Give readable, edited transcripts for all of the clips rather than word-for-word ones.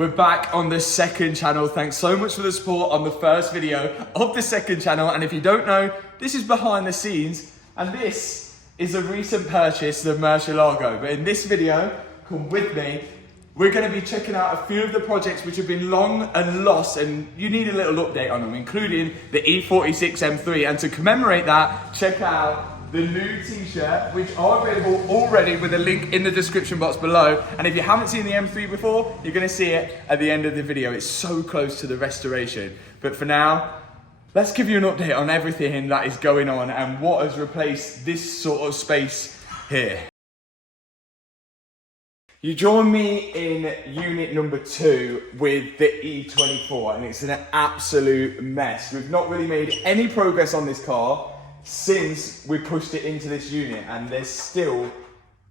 We're back on the second channel. Thanks so much for the support on the first video of the second channel. And if you don't know, this is behind the scenes. And this is a recent purchase, the Murcielago. But in this video, come with me, we're going to be checking out a few of the projects which have been long and lost, and you need a little update on them, including the E46 M3. And to commemorate that, check out the new t-shirt, which are available already with a link in the description box below. And if you haven't seen the M3 before, you're going to see it at the end of the video. It's so close to the restoration. But for now, let's give you an update on everything that is going on and what has replaced this sort of space here. You join me in unit number 2 with the E24, and it's an absolute mess. We've not really made any progress on this car since we pushed it into this unit, and there's still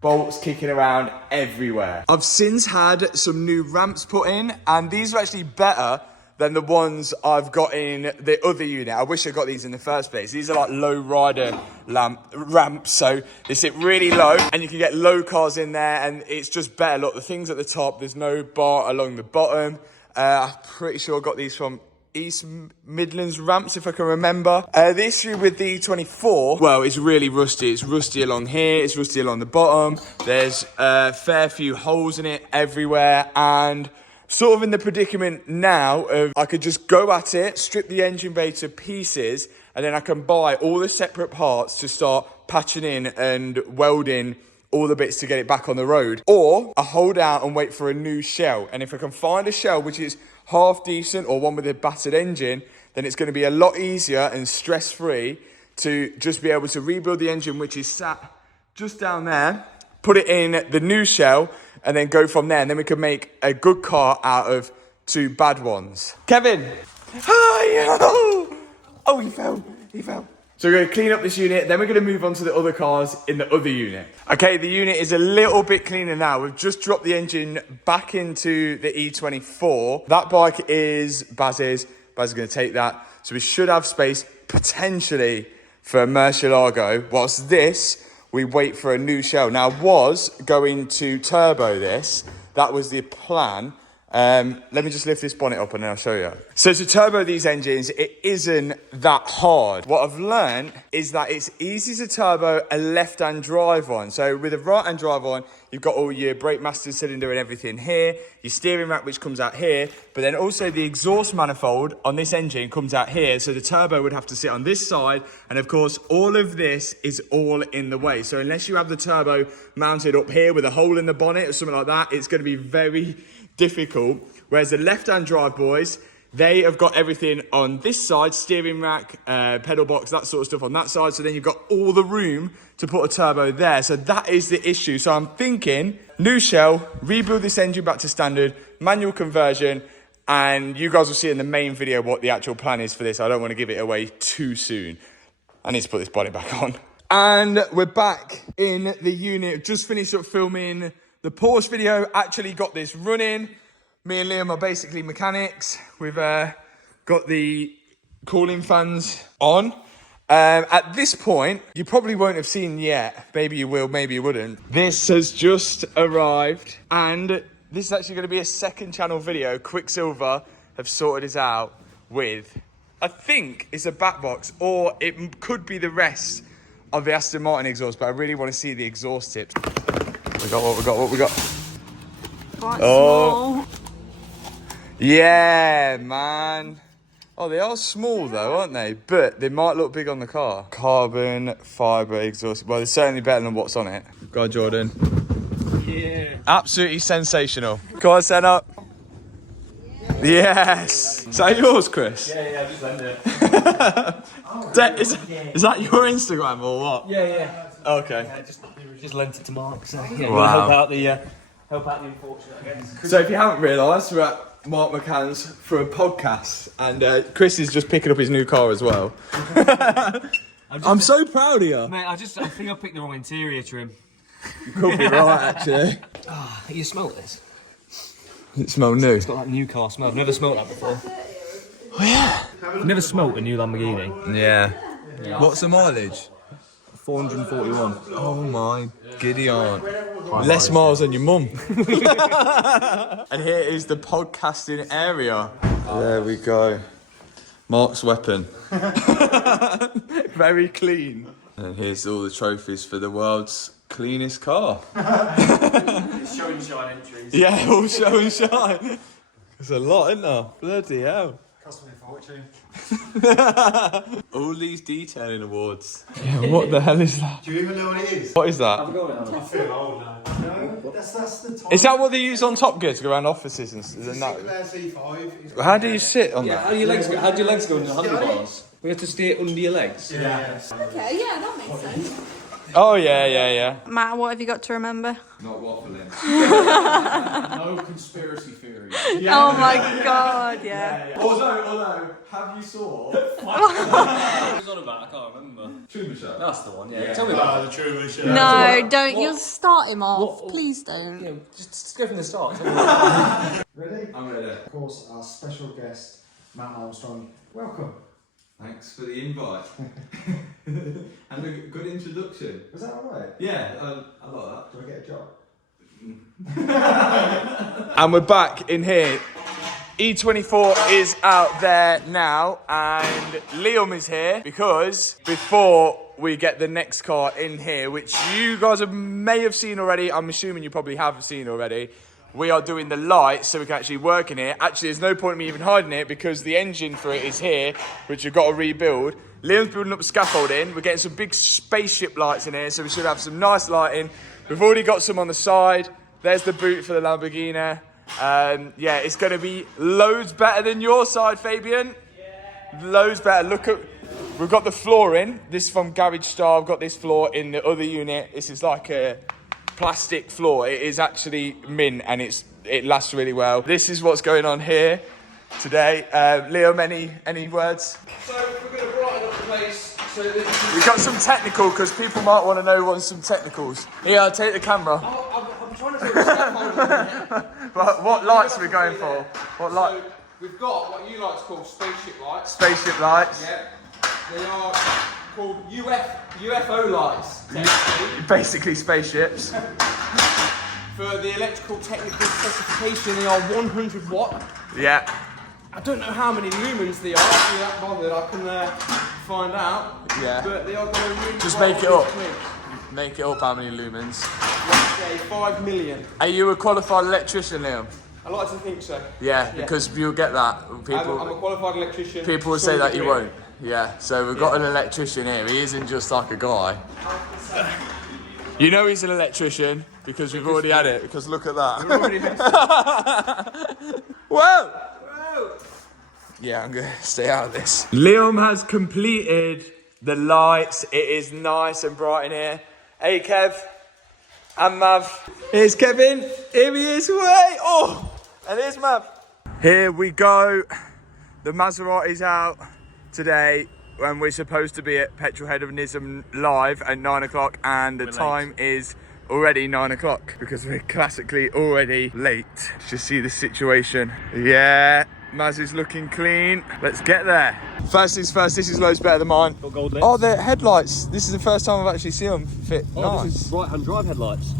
bolts kicking around everywhere. I've since had some new ramps put in, and these are actually better than the ones I've got in the other unit. I wish I got these in the first place. These are like low rider ramps, so they sit really low and you can get low cars in there, and it's just better. Look, the things at the top, there's no bar along the bottom. I'm pretty sure I got these from East Midlands ramps, if I can remember. The issue with the 24, well, it's really rusty. It's rusty along here, it's rusty along the bottom. There's a fair few holes in it everywhere, and sort of in the predicament now of I could just go at it, strip the engine bay to pieces, and then I can buy all the separate parts to start patching in and welding all the bits to get it back on the road. Or I hold out and wait for a new shell. And if I can find a shell which is half decent or one with a battered engine, then it's going to be a lot easier and stress-free to just be able to rebuild the engine, which is sat just down there, put it in the new shell, and then go from there. And then we can make a good car out of 2 bad ones. Kevin! Hi! Oh, he fell. So we're going to clean up this unit, then we're going to move on to the other cars in the other unit. Okay, the unit is a little bit cleaner now. We've just dropped the engine back into the E24. That bike is Baz's. Baz is going to take that. So we should have space, potentially, for a Murcielago. Whilst this, we wait for a new shell. Now, I was going to turbo this. That was the plan. Let me just lift this bonnet up and then I'll show you. So to turbo these engines, it isn't that hard. What I've learned is that it's easy to turbo a left-hand drive one. So with a right-hand drive one, you've got all your brake master cylinder and everything here, your steering rack which comes out here, but then also the exhaust manifold on this engine comes out here. So the turbo would have to sit on this side. And of course, all of this is all in the way. So unless you have the turbo mounted up here with a hole in the bonnet or something like that, it's going to be very difficult. Whereas the left-hand drive boys, they have got everything on this side, steering rack, pedal box, that sort of stuff on that side. So then you've got all the room to put a turbo there. So that is the issue. So I'm thinking new shell, rebuild this engine back to standard, manual conversion, and you guys will see in the main video what the actual plan is for this. I don't want to give it away too soon. I need to put this bonnet back on. And we're back in the unit. Just finished up filming the Porsche video, actually got this running. Me and Liam are basically mechanics. We've got the cooling fans on. At this point, you probably won't have seen yet. Maybe you will, maybe you wouldn't. This has just arrived, and this is actually going to be a second channel video. Quicksilver have sorted it out with, I think it's a back box, or it could be the rest of the Aston Martin exhaust, but I really want to see the exhaust tips. We got what we got. Quite small. Yeah, man. Oh, they are small though, aren't they? But they might look big on the car. Carbon fibre exhaust. Well, they're certainly better than what's on it. Go on, Jordan. Yeah. Absolutely sensational. Go on, stand up. Yes. Is that yours, Chris? Yeah, I just lent it. Is that your Instagram or what? Yeah. Okay. Yeah, just lent it to Mark, so yeah, Wow. we'll help out the unfortunate, I guess. So if you haven't realised, we're at Mark McCann's for a podcast, and Chris is just picking up his new car as well. I'm so proud of you. Mate, I think I picked the wrong interior trim. You could be right, actually. Oh, you smelt this? It smells new. It's got that new car smell. I've never smelt that before. Oh yeah. I've never smelt a new Lamborghini. Yeah. What's the mileage? 441. Oh my giddy aunt. Less miles than your mum. And here is the podcasting area. There we go. Mark's weapon. Very clean. And here's all the trophies for the world's cleanest car. Show and shine entries. Yeah, all show and shine. There's a lot, isn't there? Bloody hell. Cost me a fortune. All these detailing awards. Yeah, what the hell is that? Do you even know what it is? What is that? I feel old now. No, that's the top. Is that what they use on Top Gear to go around offices and that? C5. How do you sit on that? How do your legs go in the handlebars? We have to steer under your legs. Yeah. Okay, yeah, that makes sense. Oh, yeah. Matt, what have you got to remember? Not waffling. No conspiracy theories. Oh my god, yeah. Although, have you saw? What was on about? I can't remember. Truman Show. That's the one, yeah. Tell me about it. The Truman Show. No, don't. You'll start him off. What- Please don't. Yeah, just go from the start. Ready? I'm ready. Of course, our special guest, Matt Armstrong. Welcome. Thanks for the invite. And a good introduction. Was that alright? Yeah, I like that. Do I get a job? And we're back in here. E24 is out there now, and Liam is here because before we get the next car in here, which you guys may have seen already, I'm assuming you probably have seen already, we are doing the lights so we can actually work in it. Actually, there's no point in me even hiding it because the engine for it is here, which we've got to rebuild. Liam's building up scaffolding. We're getting some big spaceship lights in here, so we should have some nice lighting. We've already got some on the side. There's the boot for the Lamborghini. Yeah, it's going to be loads better than your side, Fabian. Yeah. Loads better. Look at, we've got the floor in. This is from Garage Star. I've got this floor in the other unit. This is like a plastic floor. It is actually mint and it lasts really well. This is what's going on here today. Liam, any words? So we're going to brighten up the place so that We got some technical because people might want to know what's some technicals. Here, I'll take the camera. I'm trying to put a scaffolding on here. But what lights are we going for? What light? So we've got what you like to call spaceship lights. Spaceship lights. Yeah. They are called UFO lights, technically. Basically spaceships. For the electrical technical specification, they are 100 watt. Yeah. I don't know how many lumens they are. If you're that bothered, I can find out. Yeah. But they are going to really Just well make it on up. this clip. Make it up how many lumens. Let's say 5 million. Are you a qualified electrician, Liam? I like to think so. Yeah, because you'll get that. I'm a People qualified electrician. people will say that you won't. Yeah, so we've got an electrician here. He isn't just like a guy. You know he's an electrician because we've already had it, because look at that. Whoa! Yeah, I'm gonna stay out of this. Liam has completed the lights. It is nice and bright in here. Hey Kev and Mav. Here's Kevin. Here he is. Way. Oh, and here's Mav. Here we go. The Maserati's out today when we're supposed to be at Petrol Hedonism live at 9 o'clock, and the time is already 9 o'clock because we're classically already late. Let's just see the situation. Yeah, Maz is looking clean. Let's get there. First things first, this is loads better than mine. Got gold lips. Oh, the headlights. This is the first time I've actually seen them fit. Oh, nice. this is right-hand drive headlights.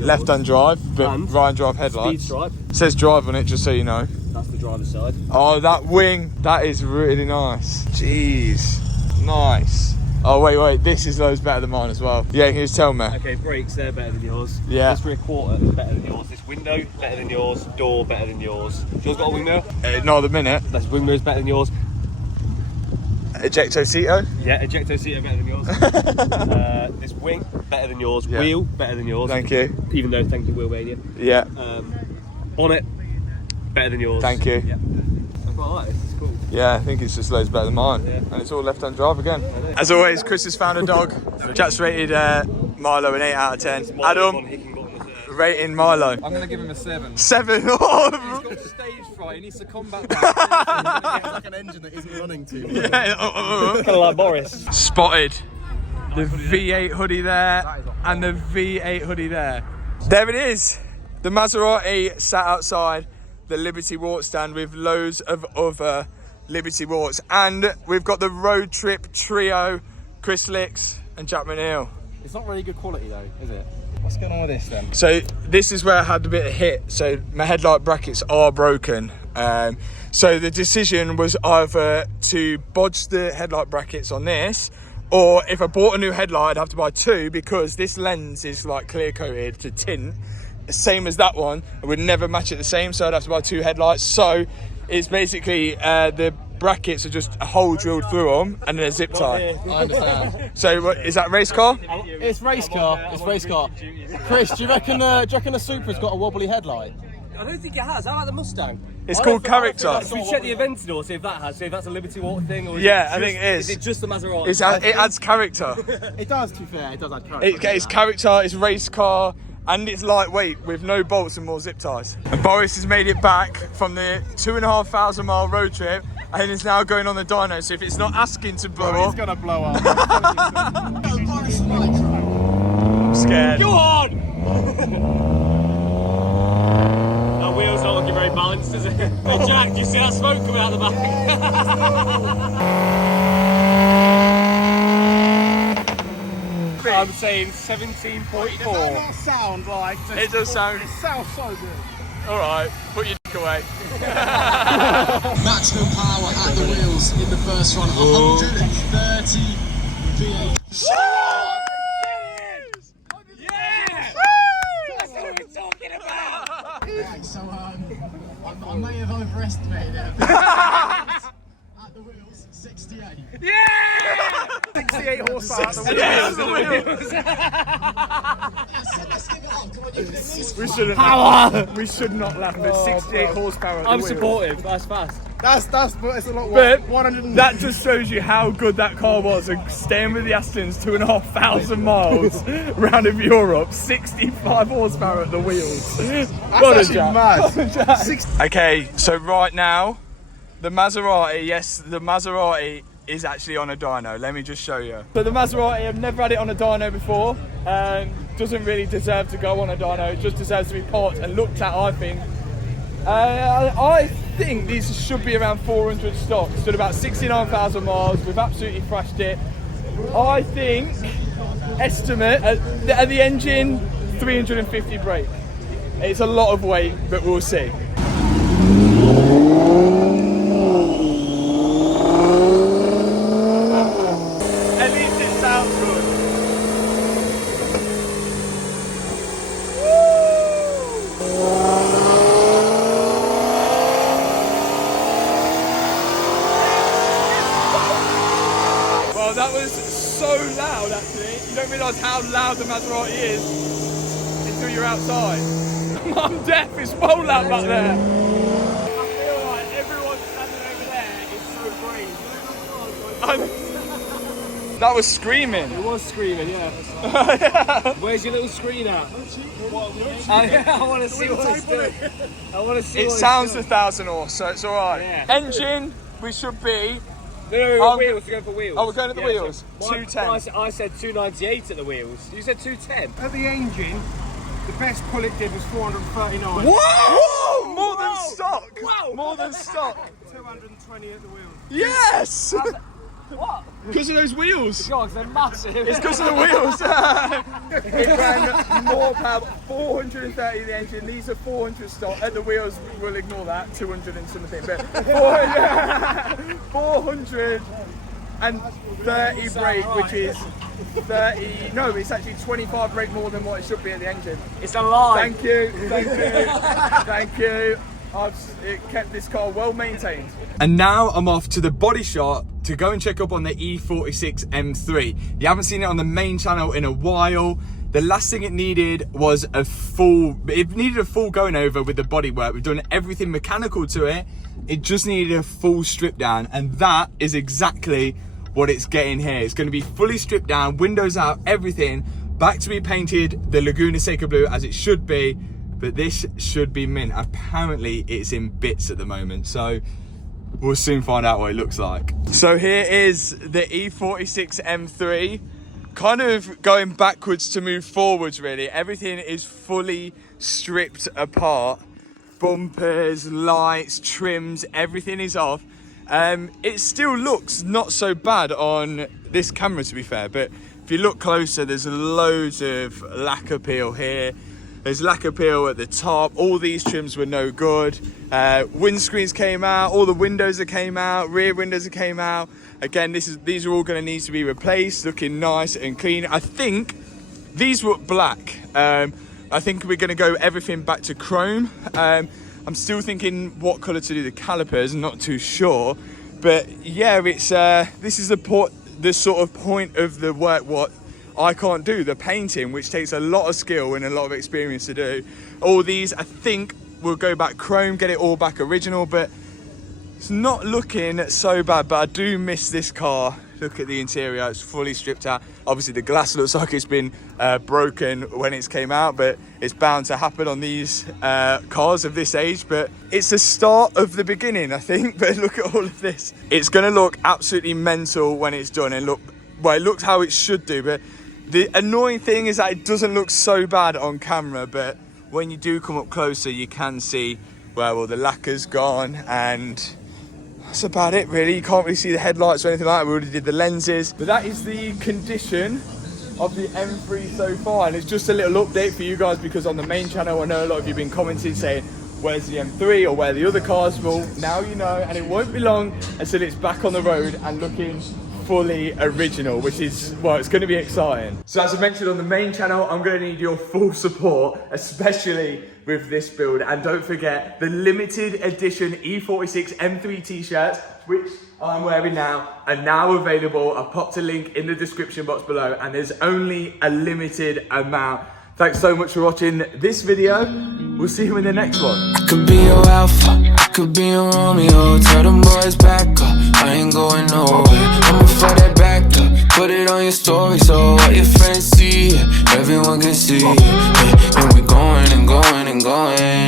Left-hand drive, but And right-hand drive Speed headlights. stripe. It says drive on it, just so you know. That's the driver's side. Oh, that wing, that is really nice. Jeez, nice. Oh, wait, this is loads better than mine as well. Yeah, can you just tell me? Okay, brakes, they're better than yours. Yeah. This rear quarter is better than yours. This window, better than yours. Door, better than yours. Yours got a wing mirror? Not at the minute. This wing mirror is better than yours. Ejecto seato? Yeah, ejecto seat better than yours. This wing, better than yours. Yeah. Wheel, better than yours. Thank you. Even though, thank you, wheel mania. Yeah, Bonnet, better than yours. thank you. Yeah. I quite like this, it's cool. Yeah, I think it's just loads better than mine. Yeah. And it's all left-hand drive again. As always, Chris has found a dog. Jack's rated Milo an 8 out of 10. Adam, rating Milo. I'm going to give him a 7. 7. He's got stage fright. He needs to combat that. It's like an engine that isn't running too much. Yeah. Kind of like Boris. Spotted the V8 hoodie there and the V8 hoodie there. There it is. The Maserati sat outside the Liberty Walk stand with loads of other Liberty Walks, and we've got the road trip trio, Chris Licks and Jack Manil. It's not really good quality though, is it? What's going on with this then? So this is where I had a bit of hit. So my headlight brackets are broken. So the decision was either to bodge the headlight brackets on this, or if I bought a new headlight, I'd have to buy two, because this lens is like clear coated to tint, same as that one. I would never match it the same, so I'd have to buy two headlights. So it's basically the brackets are just a hole drilled through them and then a zip tie. I understand. So what, is that race car? It's race car. It's race car. Chris, do you reckon the Supra's got a wobbly headlight? I don't think it has. How about the Mustang? It's called character. Should we check the Aventador, see if that has, see if that's a Liberty Water thing, or Yeah, I think it is. Is it just the Maserati? It adds character. It does, to be fair. It does add character. It's character, it's race car, and it's lightweight with no bolts and more zip ties. And Boris has made it back from the 2,500 mile road trip, and is now going on the dyno. So if it's not asking to blow up, It's gonna blow up. I'm scared. Go on! That wheel's not looking very balanced, is it? Hey Jack, do you see that smoke coming out the back? I'm saying 17.4. Does that not sound like... It does sound. It sounds so good. All right, put your dick away. Maximum power at the wheels in the first run, 130 V8. That's what we're talking about! Right, so I may have overestimated it a bit. At the wheels, 68. 68 horsepower at the wheels. Let's give it up. Come on, you can do this. We shouldn't laugh. We should not laugh, but 68 horsepower at the I'm wheel. supportive, that's fast. That's it's a lot. But 100. that just shows you how good that car was. And staying with the Astons 2,500 miles round of Europe, 65 horsepower at the wheels. That's actually mad. Okay, so right now, the Maserati is actually on a dyno. Let me just show you. So the Maserati, I've never had it on a dyno before. Doesn't really deserve to go on a dyno. It just deserves to be parked and looked at, I think. I think these should be around 400 stock. Stood about 69,000 miles. We've absolutely thrashed it. I think, estimate, at the engine, 350 brake. It's a lot of weight, but we'll see. At least it sounds good. Well, that was so loud actually. You don't realise how loud the Maserati is until you're outside. I'm deaf, it's so loud back there. I feel like everyone standing over there is so brave. That was screaming. It was screaming, yeah. Where's your little screen at? I want to see what it's doing. I want to see It what sounds it's 1,000 horse, so it's alright. Yeah. Engine, we should be. No, wheels, to go for wheels. Oh, we're going at the wheels. So 210. I said 298 at the wheels. You said 210. At the engine, the best pull it did was 439. Whoa! More than Whoa! stock. Wow! More than stock. 220 at the wheels. Yes! What? Because of those wheels. God, they're massive. It's because of the wheels. It ran more power. 430 the engine. These are 400 stock. At the wheels, we'll ignore that. 200 and something. But 430 brake, which is 30. No, it's actually 25 brake more than what it should be at the engine. It's a lie. Thank you. Thank you. It kept this car well maintained. And now I'm off to the body shop to go and check up on the E46 M3. You haven't seen it on the main channel in a while. The last thing it needed was it needed a full going over with the bodywork. We've done everything mechanical to it. It just needed a full strip down, and that is exactly what it's getting here. It's going to be fully stripped down, windows out, everything, back to be painted the Laguna Seca blue as it should be. But this should be mint. Apparently it's in bits at the moment, so we'll soon find out what it looks like. So here is the E46 M3, kind of going backwards to move forwards really. Everything is fully stripped apart. Bumpers, lights, trims, everything is off. It still looks not so bad on this camera, to be fair, but if you look closer, there's loads of lacquer peel here. There's lacquer peel at the top. All these trims were no good. Windscreens came out, all the windows that came out, rear windows that came out. Again, these are all going to need to be replaced, looking nice and clean. I think these were black. I think we're going to go everything back to chrome. I'm still thinking what colour to do the calipers, I'm not too sure. But yeah, it's this is the sort of point of the work what I can't do, the painting, which takes a lot of skill and a lot of experience to do. All these, I think, will go back chrome, get it all back original, but it's not looking so bad. But I do miss this car. Look at the interior, it's fully stripped out. Obviously the glass looks like it's been broken when it's came out, but it's bound to happen on these cars of this age. But it's the start of the beginning, I think. But look at all of this. It's gonna look absolutely mental when it's done, and look, well, it looks how it should do. But the annoying thing is that it doesn't look so bad on camera, but when you do come up closer, you can see where all the lacquer's gone, and that's about it really. You can't really see the headlights or anything like that. We already did the lenses. But that is the condition of the M3 so far, and it's just a little update for you guys, because on the main channel I know a lot of you have been commenting saying where's the M3 or where are the other cars. Well, now you know, and it won't be long until it's back on the road and looking fully original, which is, well, it's going to be exciting. So as I mentioned on the main channel, I'm going to need your full support, especially with this build. And don't forget, the limited edition E46 M3 t-shirts, which I'm wearing now, are now available. I've popped a link in the description box below, and there's only a limited amount. Thanks so much for watching this video. We'll see you in the next one. I could be your alpha, I could be your Romeo. Tell them boys back up, I ain't going nowhere. I'ma fly that back up, put it on your story, so all your friends see it, everyone can see it. And we going and going and going.